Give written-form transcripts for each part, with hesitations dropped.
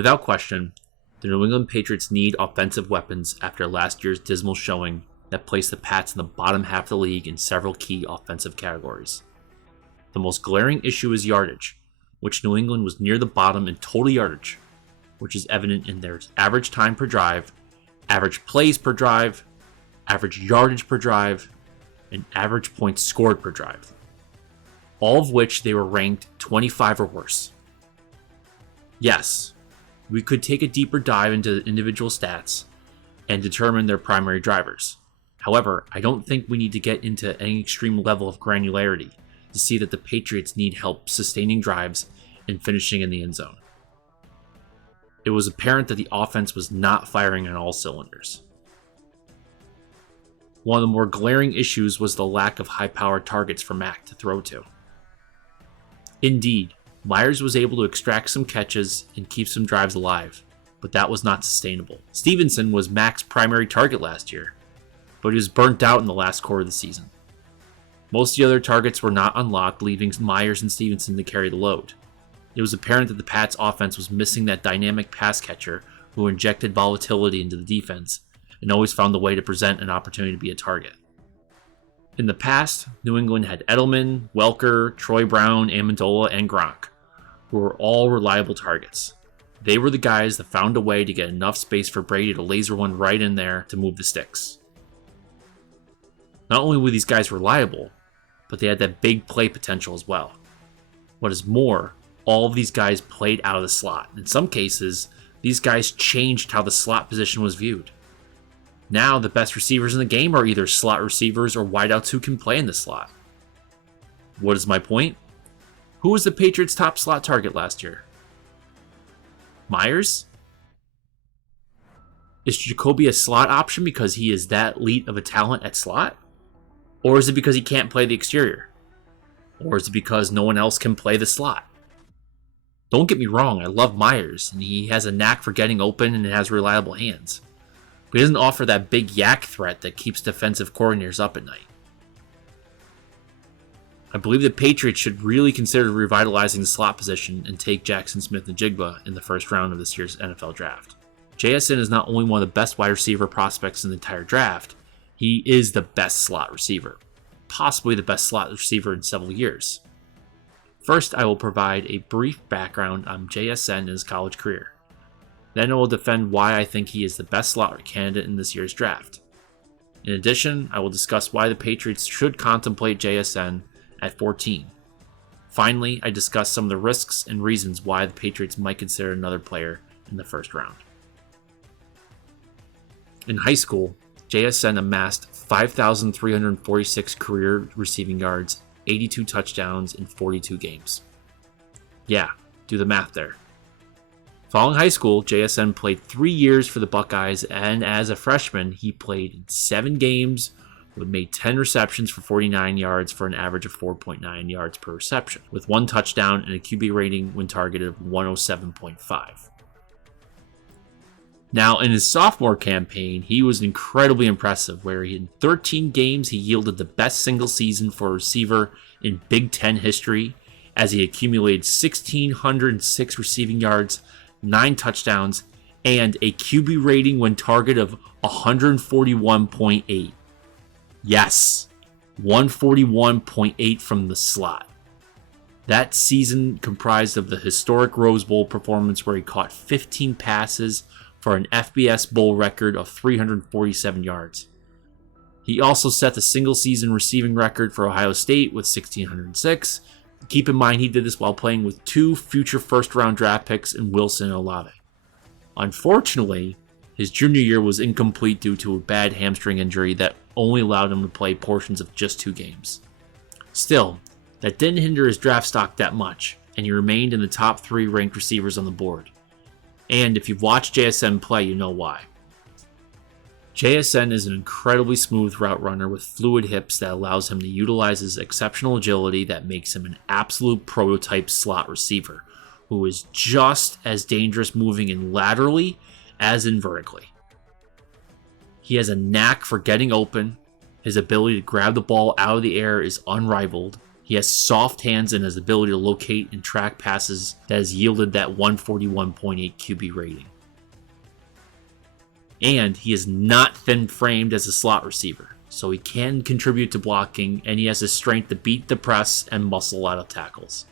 Without question, the New England Patriots need offensive weapons after last year's dismal showing that placed the Pats in the bottom half of the league in several key offensive categories. The most glaring issue is yardage, which New England was near the bottom in total yardage, which is evident in their average time per drive, average plays per drive, average yardage per drive, and average points scored per drive, all of which they were ranked 25 or worse. Yes, we could take a deeper dive into the individual stats and determine their primary drivers. However, I don't think we need to get into any extreme level of granularity to see that the Patriots need help sustaining drives and finishing in the end zone. It was apparent that the offense was not firing on all cylinders. One of the more glaring issues was the lack of high-powered targets for Mac to throw to. Indeed, Myers was able to extract some catches and keep some drives alive, but that was not sustainable. Stevenson was Mac's primary target last year, but he was burnt out in the last quarter of the season. Most of the other targets were not unlocked, leaving Myers and Stevenson to carry the load. It was apparent that the Pats' offense was missing that dynamic pass catcher who injected volatility into the defense and always found the way to present an opportunity to be a target. In the past, New England had Edelman, Welker, Troy Brown, Amendola, and Gronk, who were all reliable targets. They were the guys that found a way to get enough space for Brady to laser one right in there to move the sticks. Not only were these guys reliable, but they had that big play potential as well. What is more, all of these guys played out of the slot. In some cases, these guys changed how the slot position was viewed. Now, the best receivers in the game are either slot receivers or wideouts who can play in the slot. What is my point? Who was the Patriots' top slot target last year? Myers? Is Jacoby a slot option because he is that elite of a talent at slot? Or is it because he can't play the exterior? Or is it because no one else can play the slot? Don't get me wrong, I love Myers, and he has a knack for getting open and has reliable hands. But he doesn't offer that big yak threat that keeps defensive coordinators up at night. I believe the Patriots should really consider revitalizing the slot position and take Jaxon Smith-Njigba in the first round of this year's NFL Draft. JSN is not only one of the best wide receiver prospects in the entire draft, he is the best slot receiver, possibly the best slot receiver in several years. First, I will provide a brief background on JSN and his college career. Then I will defend why I think he is the best slot candidate in this year's draft. In addition, I will discuss why the Patriots should contemplate JSN at 14. Finally, I discuss some of the risks and reasons why the Patriots might consider another player in the first round. In high school, JSN amassed 5,346 career receiving yards, 82 touchdowns in 42 games. Yeah, do the math there. Following high school, JSN played 3 years for the Buckeyes, and as a freshman, he played in 7 games, made 10 receptions for 49 yards for an average of 4.9 yards per reception, with 1 touchdown and a QB rating when targeted of 107.5. Now, in his sophomore campaign, he was incredibly impressive, where in 13 games he yielded the best single season for a receiver in Big Ten history, as he accumulated 1,606 receiving yards, 9 touchdowns, and a QB rating when targeted of 141.8. Yes, 141.8 from the slot. That season comprised of the historic Rose Bowl performance where he caught 15 passes for an FBS Bowl record of 347 yards. He also set the single-season receiving record for Ohio State with 1,606. Keep in mind he did this while playing with 2 future first-round draft picks in Wilson and Olave. Unfortunately, his junior year was incomplete due to a bad hamstring injury that only allowed him to play portions of just 2 games. Still, that didn't hinder his draft stock that much, and he remained in the top 3 ranked receivers on the board. And if you've watched JSN play, you know why. JSN is an incredibly smooth route runner with fluid hips that allows him to utilize his exceptional agility that makes him an absolute prototype slot receiver, who is just as dangerous moving in laterally as in vertically. He has a knack for getting open. His ability to grab the ball out of the air is unrivaled. He has soft hands and his ability to locate and track passes that has yielded that 141.8 QB rating. And he is not thin-framed as a slot receiver, so he can contribute to blocking, and he has the strength to beat the press and muscle out of tackles.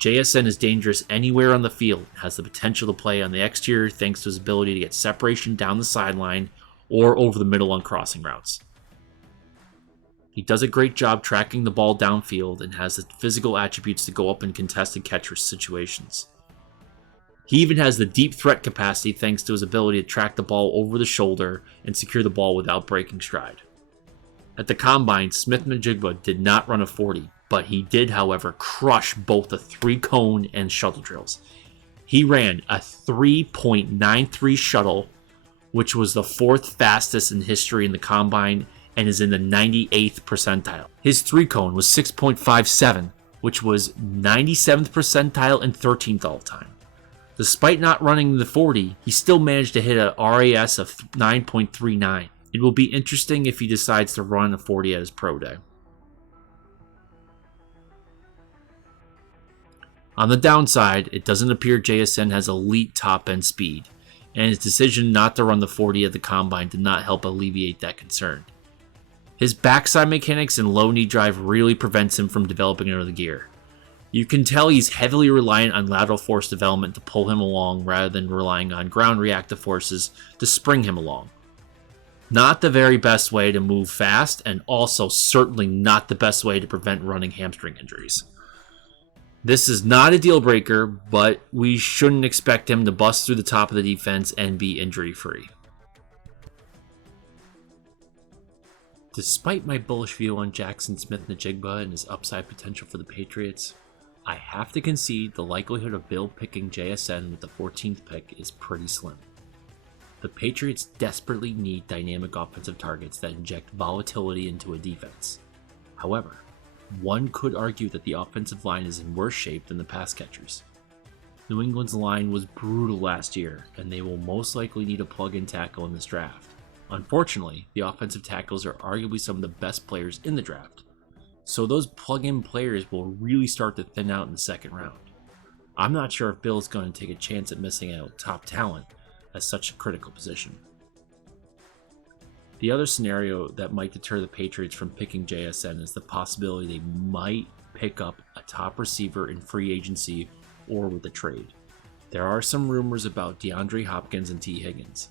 JSN is dangerous anywhere on the field and has the potential to play on the exterior thanks to his ability to get separation down the sideline or over the middle on crossing routes. He does a great job tracking the ball downfield and has the physical attributes to go up in contested catch situations. He even has the deep threat capacity thanks to his ability to track the ball over the shoulder and secure the ball without breaking stride. At the Combine, Smith-Njigba did not run a 40, but he did, however, crush both the 3-cone and shuttle drills. He ran a 3.93 shuttle, which was the 4th fastest in history in the Combine and is in the 98th percentile. His 3-cone was 6.57, which was 97th percentile and 13th all time. Despite not running the 40, he still managed to hit a RAS of 9.39. It will be interesting if he decides to run a 40 at his pro day. On the downside, it doesn't appear JSN has elite top-end speed, and his decision not to run the 40 at the Combine did not help alleviate that concern. His backside mechanics and low knee drive really prevents him from developing another gear. You can tell he's heavily reliant on lateral force development to pull him along rather than relying on ground reactive forces to spring him along. Not the very best way to move fast, and also certainly not the best way to prevent running hamstring injuries. This is not a deal breaker, but we shouldn't expect him to bust through the top of the defense and be injury free. Despite my bullish view on Jaxon Smith-Njigba and his upside potential for the Patriots, I have to concede the likelihood of Bill picking JSN with the 14th pick is pretty slim. The Patriots desperately need dynamic offensive targets that inject volatility into a defense. However, one could argue that the offensive line is in worse shape than the pass catchers. New England's line was brutal last year, and they will most likely need a plug-in tackle in this draft. Unfortunately, the offensive tackles are arguably some of the best players in the draft, so those plug-in players will really start to thin out in the second round. I'm not sure if Bill is going to take a chance at missing out top talent at such a critical position. The other scenario that might deter the Patriots from picking JSN is the possibility they might pick up a top receiver in free agency or with a trade. There are some rumors about DeAndre Hopkins and T. Higgins.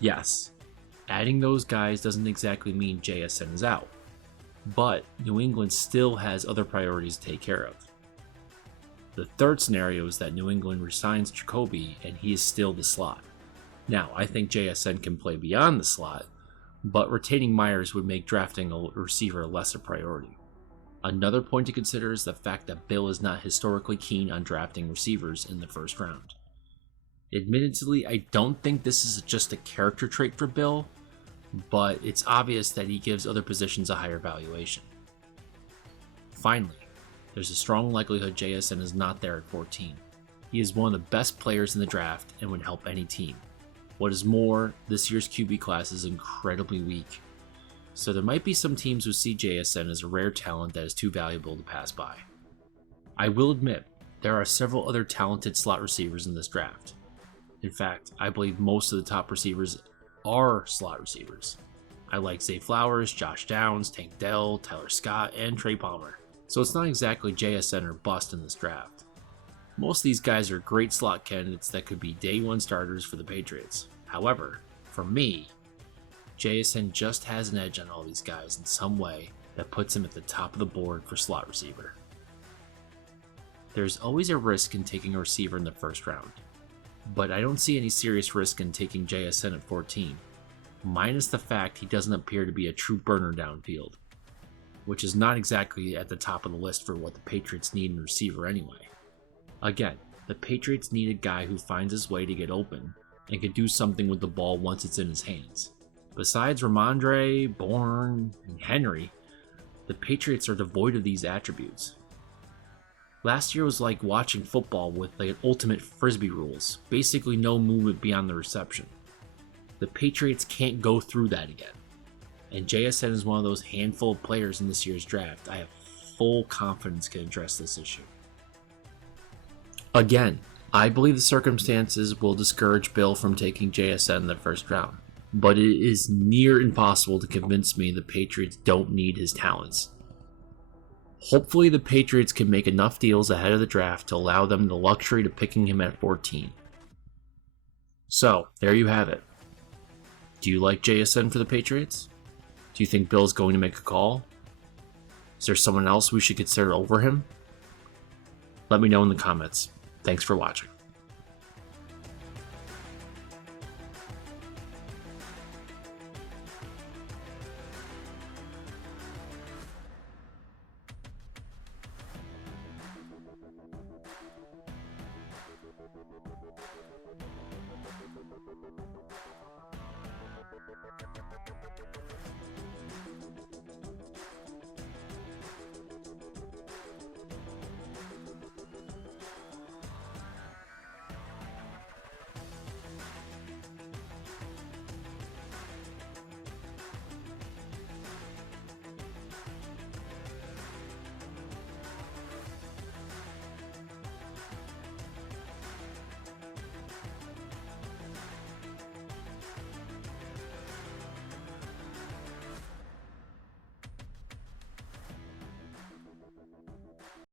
Yes, adding those guys doesn't exactly mean JSN is out, but New England still has other priorities to take care of. The third scenario is that New England resigns Jacoby and he is still the slot. Now, I think JSN can play beyond the slot, but retaining Myers would make drafting a receiver less a priority. Another point to consider is the fact that Bill is not historically keen on drafting receivers in the first round. Admittedly, I don't think this is just a character trait for Bill, but it's obvious that he gives other positions a higher valuation. Finally, there's a strong likelihood JSN is not there at 14. He is one of the best players in the draft and would help any team. What is more, this year's QB class is incredibly weak, so there might be some teams who see JSN as a rare talent that is too valuable to pass by. I will admit, there are several other talented slot receivers in this draft. In fact, I believe most of the top receivers are slot receivers. I like Zay Flowers, Josh Downs, Tank Dell, Tyler Scott, and Trey Palmer, so it's not exactly JSN or bust in this draft. Most of these guys are great slot candidates that could be day one starters for the Patriots. However, for me, JSN just has an edge on all these guys in some way that puts him at the top of the board for slot receiver. There's always a risk in taking a receiver in the first round, but I don't see any serious risk in taking JSN at 14, minus the fact he doesn't appear to be a true burner downfield, which is not exactly at the top of the list for what the Patriots need in a receiver anyway. Again, the Patriots need a guy who finds his way to get open and can do something with the ball once it's in his hands. Besides Ramondre, Bourne, and Henry, the Patriots are devoid of these attributes. Last year was like watching football with the ultimate frisbee rules, basically no movement beyond the reception. The Patriots can't go through that again, and JSN is one of those handful of players in this year's draft I have full confidence can address this issue. Again, I believe the circumstances will discourage Bill from taking JSN in the first round, but it is near impossible to convince me the Patriots don't need his talents. Hopefully the Patriots can make enough deals ahead of the draft to allow them the luxury to picking him at 14. So, there you have it. Do you like JSN for the Patriots? Do you think Bill's going to make a call? Is there someone else we should consider over him? Let me know in the comments. Thanks for watching.